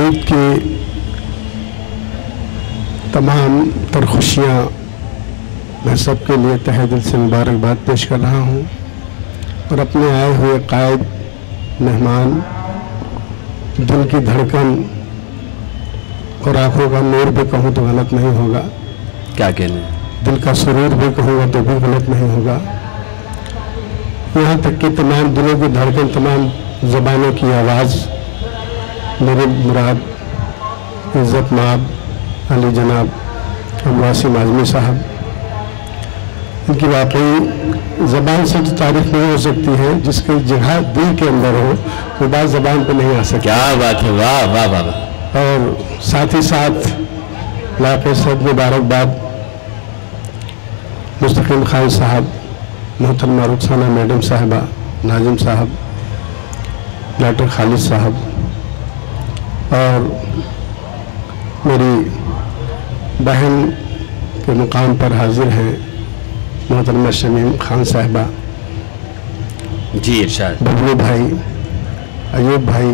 ईद की तमाम तर खुशियाँ मैं सबके लिए तहे दिल से मुबारकबाद पेश कर रहा हूँ और अपने आए हुए कायद मेहमान दिल की धड़कन और आँखों का नूर भी कहूँ तो गलत नहीं होगा, क्या कहने, दिल का सुरूर भी कहूँगा तो भी गलत नहीं होगा। यहाँ तक कि तमाम दिलों की धड़कन, तमाम ज़बानों की आवाज़, मेरे मुराद इज़्ज़त माब अली जनाब वासिम आज़मी साहब, इनकी वाकई ज़बान से तो तारीफ नहीं हो सकती है, जिसकी जगह दिल के अंदर हो वो बात ज़बान पे नहीं आ सकती। क्या बात है, वाह वाह वाह। और साथ ही साथ लाखे सद मुबारकबाद मुस्तकीम खान साहब, मोहतरमा रुखसाना मैडम साहिबा, नाजिम साहब, डॉक्टर खालिद साहब और मेरी बहन के मुकाम पर हाजिर हैं मोहतरमा शमीम खान साहिबा, जी इरशाद, बबलू भाई, अयूब भाई,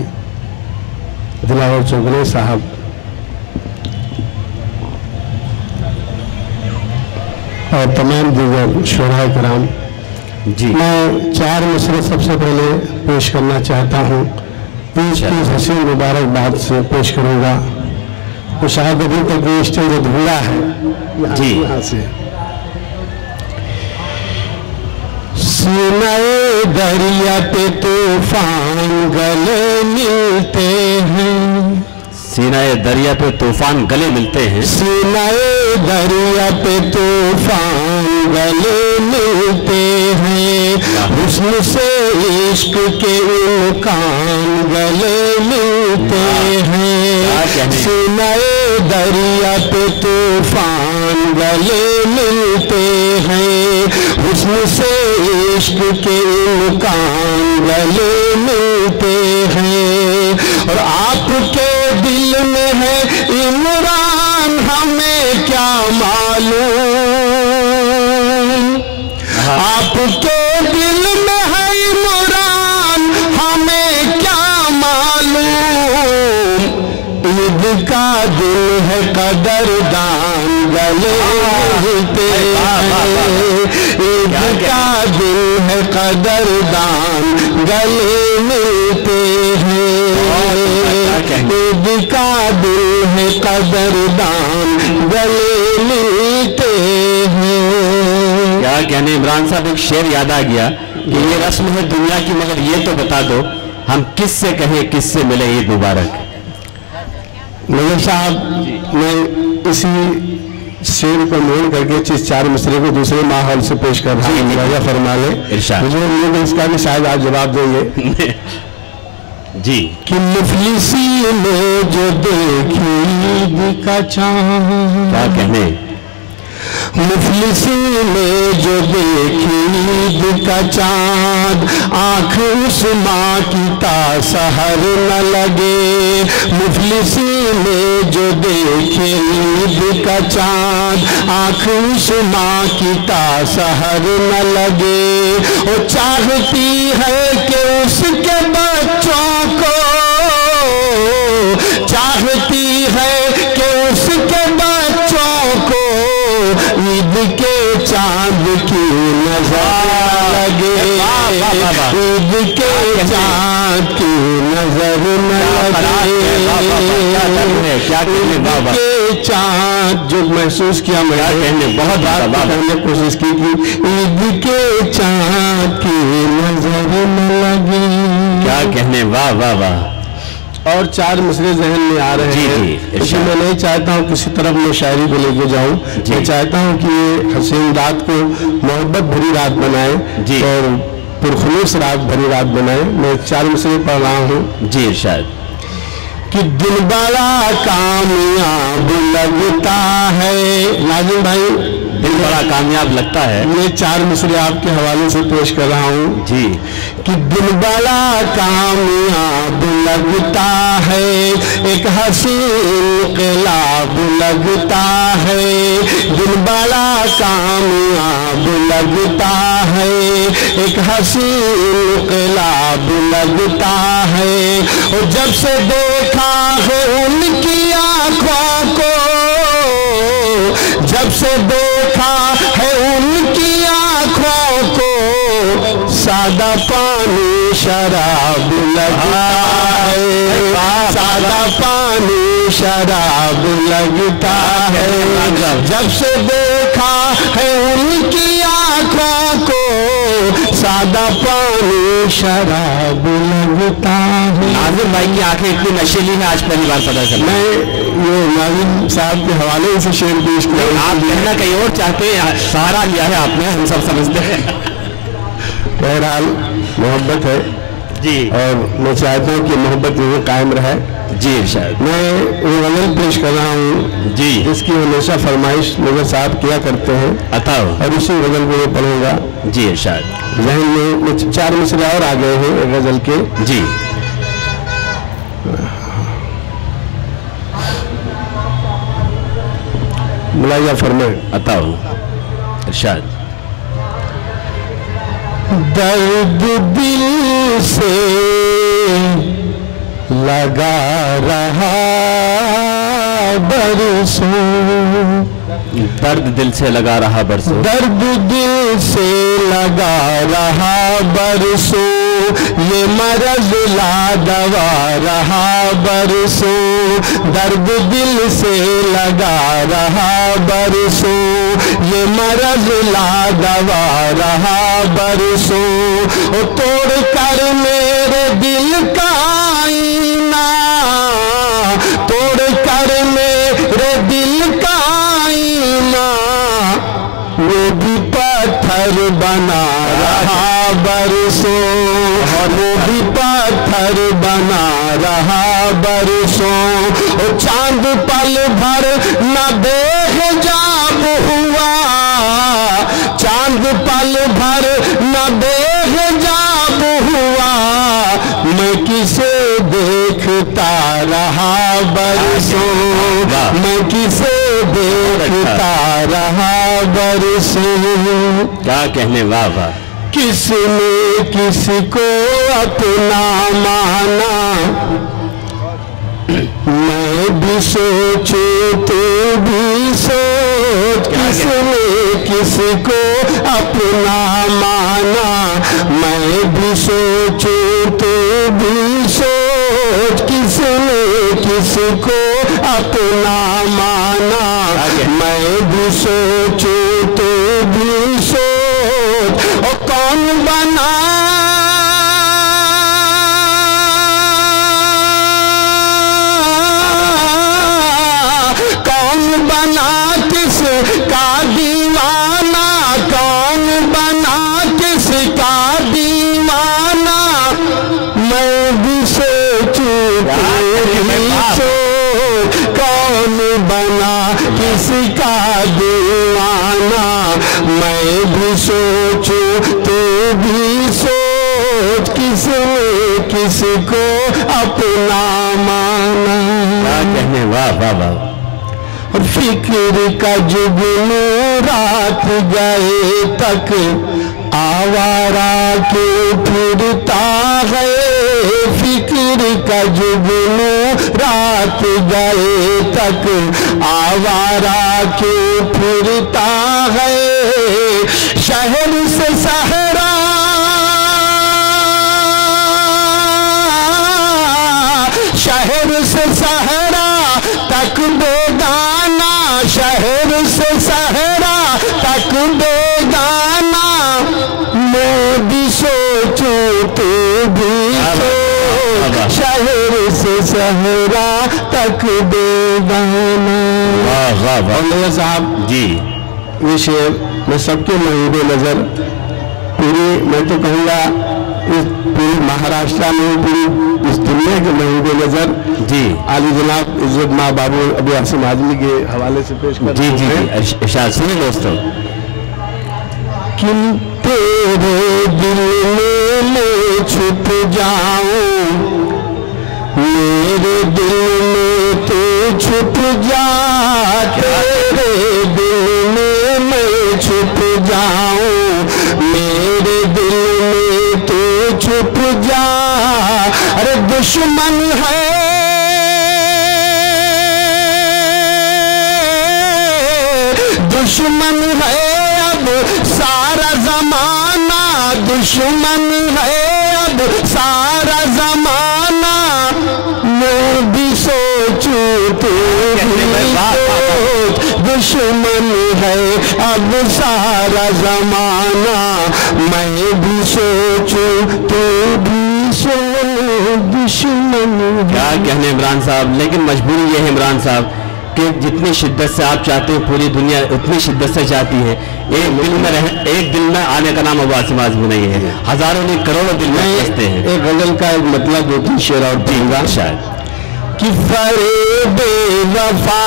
दिलावर चौगले साहब और तमाम दीगर शुहराए कराम जी। मैं 4 मसले सबसे पहले पेश करना चाहता हूँ। ईद की हसीन मुबारकबाद से पेश करूँगा। तो शायद अभी तक ये स्टेज अधूरा है जी। यहाँ से सीनाए दरिया पे तूफान गले मिलते हैं, सीनाए दरिया पे तूफान गले मिलते हैं, सीनाए दरिया पे तूफान गले मिलते हैं, हुस्न से इश्क के इम्कान गले मिलते हैं, सीनाए दरिया पे तूफान गले मिलते हैं, हुस्न से इश्क के इम्कान गले मिलते हैं। और आपके दिल में है इमरान हमें क्या मालूम, आपके दिल में है इमरान हमें क्या मालूम, ईद का दिल है कदरदान गले मिलते हैं, ईद का दिल है कदरदान गले मिलते हैं, ईद का दिल है कदरदान गले मिलते हैं। क्या कहने इमरान साहब, एक शेर याद आ गया कि ये रस्म है दुनिया की, मगर ये तो बता दो हम किससे कहें, किससे मिले ईद मुबारक। नजर साहब, मैं इसी शेर को मोड़ करके 4 मसले को दूसरे माहौल से पेश कर रहा हूँ, राजा फरमा ले। मुझे उम्मीद है इसका भी शायद आप जवाब देंगे जी। कि मुफलिसी में जो देखी ईद का चाँद, क्या कहने, मुफलिसी में जो देखी ईद का चाँद, आँख उस माँ की तासहर न लगे, मुफलिसी में जो देखे ईद का चाँद, आँख उस माँ की तासहर न लगे, वो चाहती है कि उसके बच्चों को, चाहती है कि उसके बच्चों को ईद के चाँद की नजर लगे, ईद के चाँद की नजर न लगे, ईद के चाँद जो महसूस किया मैंने, बहुत बार करने की कोशिश की कि ईद के चाँद की नजर न लगे। क्या कहने, वाह वाह वाह। और 4 मसले जहन में आ रहे हैं, लेकिन मैं नहीं चाहता हूँ किसी तरफ मैं शायरी को लेके जाऊँ, मैं चाहता हूँ कि ये हसीन रात को मोहब्बत भरी रात बनाए और पुरखलूस रात भरी रात बनाए। मैं 4 मसले पढ़ रहा हूँ जी इरशाद। कि दिल बड़ा कामयाब लगता है, नाज़िम भाई, दिल बड़ा कामयाब लगता है। ये 4 मिसरे आपके हवाले से पेश कर रहा हूँ जी। कि दिल बड़ा कामयाब लगता है, एक हसीन इनकलाब लगता है। दिल बड़ा कामयाब लगता है, एक हसीन इनकलाब लगता है। और जब से देखा है उनकी आँखों को, जब से देखा है उनकी आँखों को, सादा पानी शराब लगता है, सादा पानी शराब लगता है। जब से देखा है उनकी आँखों को, सादा पानी शराब लगता है। नाज़िम भाई की आंखें इतनी नशीली हैं, आज पहली बार पता चला। मैं ये नाज़िम साहब के हवाले से शेर पेश किया। आप कहना कहीं और चाहते हैं, सहारा लिया है आपने, हम सब समझते हैं। बहरहाल मोहब्बत है जी, और मैं चाहता हूँ कि मोहब्बत ये कायम रहे। जी इरशाद। मैं वो गज़ल पेश कर रहा हूँ जी, जिसकी हमेशा फरमाइश नज़र साहब किया करते हैं, अता और उसी गज़ल को मैं पढ़ूंगा। जी इरशाद। ज़हन में 4 मिसरे और आ गए हैं गज़ल के। जी, मुलाया फरमाए। अता इरशाद। दर्द दिल से लगा रहा बरसों, दर्द दिल से लगा रहा बरसों, दर्द दिल से लगा रहा बरसों, ये मरज़ ला दवा रहा बरसों। दर्द दिल से लगा रहा बरसों, ये मरज़ ला दवा रहा बरसों। ओ तोड़ कर मेरे दिल का आईना, तोड़ कर मेरे दिल का आईना, वो भी पत्थर बना रहा बरसों, वो भी पत्थर बना रहा बरसों। ओ चांद पल भर न बेहिजाब हुआ, चांद पल भर न बेहिजाब हुआ, मैं किसे देखता रहा बरसों, मैं किसे देखता रहा बरसों। क्या कहने, वाह वाह। किसने किसको अपना माना, मैं भी सोचूं तू भी सोच। किसने किसको अपना माना, मैं भी सोचूं तू भी सोच। किसने किसको अपना माना, मैं भी सोचूं तू भी सोच। और कौन बना किसका दीवाना, कौन बना किसका दीवाना, मैं भी सोचूं सोच। कौन बना किसका दीवाना, मैं भी सोचूं तू भी सोच। किसने किसको अपना माना। क्या कहने, वाह वाह वाह। और फिक्र का जुगनू रात गए तक आवारा के फिरता है, फिक्र का जुगनू रात गए तक आवारा के फिरता है। शहर से सहरा, शहर से सहरा तक बेगाना, शहर से सहरा तक बेगाना, मैं भी सोचूं तू भी सोच। शहर से सहरा तक बेगाना। वाह वाह वाह। और साहब जी, ये शेर मैं सबके महीने नजर, पूरी मैं तो कहूँगा इस पूरी महाराष्ट्र में, पूरी इस दुनिया के महीने नजर जी, आली जनाब इज्जत माँ बाबू अबू आसिम आजमी के हवाले से पेश कर। जी जी जी, इरशाद सुनिए दोस्तों। کہ تیرے دل میں چھپ جاؤں، میرے دل میں تو چھپ جا، تیرے دل میں چھپ جاؤں، میرے دل میں تو چھپ جا۔ ارے دشمن ہے دشمن ہے اب سارا زمانہ، دشمن ہے اب سارا زمانہ، میں بھی سوچوں تو بھی سوچ، دشمن ہے اب سارا زمانہ، میں بھی سوچوں تو بھی سوچ، دشمن ہے۔ کیا کہنے عمران صاحب، لیکن مجبوری یہ ہے عمران صاحب کہ جتنی شدت سے آپ چاہتے ہیں پوری دنیا اتنی شدت سے چاہتی ہے، ایک دل میں آنے کا نام عباسی اعظمی نہیں ہے، ہزاروں نہیں کروڑوں دل میں بستے ہیں۔ ایک غزل کا ایک مطلب دو تین شعر اور دوں گا شاید کہ فریب وفا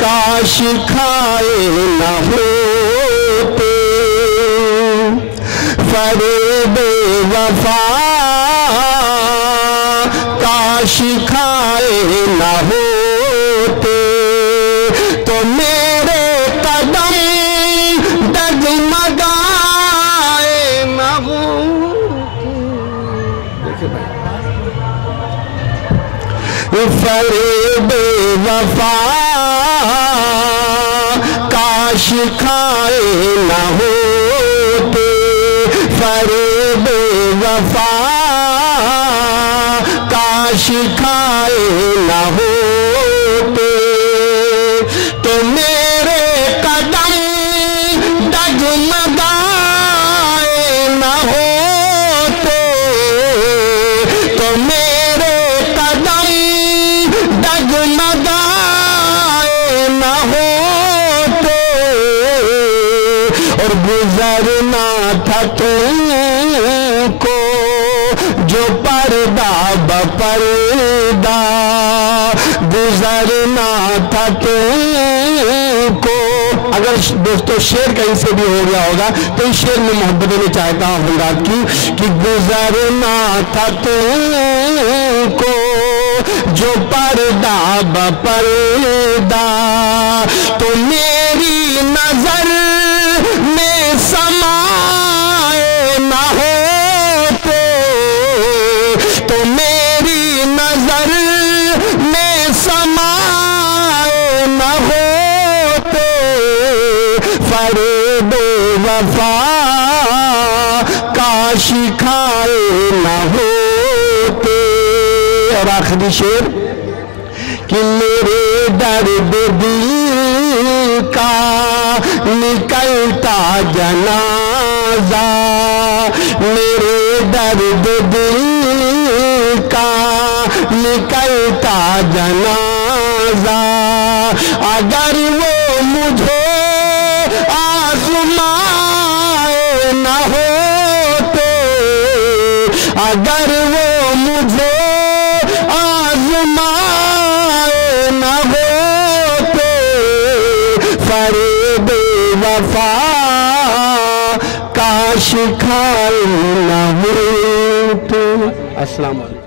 کاش کھائے نہ ہوتے، فریب وفا کاش کھائے نہ ہوتے، تو میرے قدم ڈگمگائے نہ ہوتے۔ فریب وفا کاش کھائے نہ ہوتے، فریب وفا کاش کھائے نہ ہوتے، تو میرے قدم ڈگمگائے نہ ہوتے، تو میرے قدم ڈگمگائے نہ ہوتے، اور گزرنا تھا تم کو جو پردہ بپردہ، گزرنا تھا تم کو۔ اگر دوستو شعر کہیں سے بھی ہو گیا ہوگا تو اس شعر میں محبت دینا چاہتا ہوں حضرات کی کہ گزرنا تھا تم کو جو پردہ بپردہ، تو میری نظر میں سمائے نہ ہوتے، تو میری نظر میں سمائے نہ ہوتے، فریب وفا کاش کھائے نہ ہوتے۔ اور آخری شعر کہ میرے درد دل کا نکلتا جنازہ، میرے درد دل کا نکلتا جنازہ، اگر وہ مجھے آزمائے نہ ہوتے، اگر وہ مجھے آزمائے نہ ہوتے، فریب وفا کاش کھائے نہ ہوتے۔ السلام علیکم۔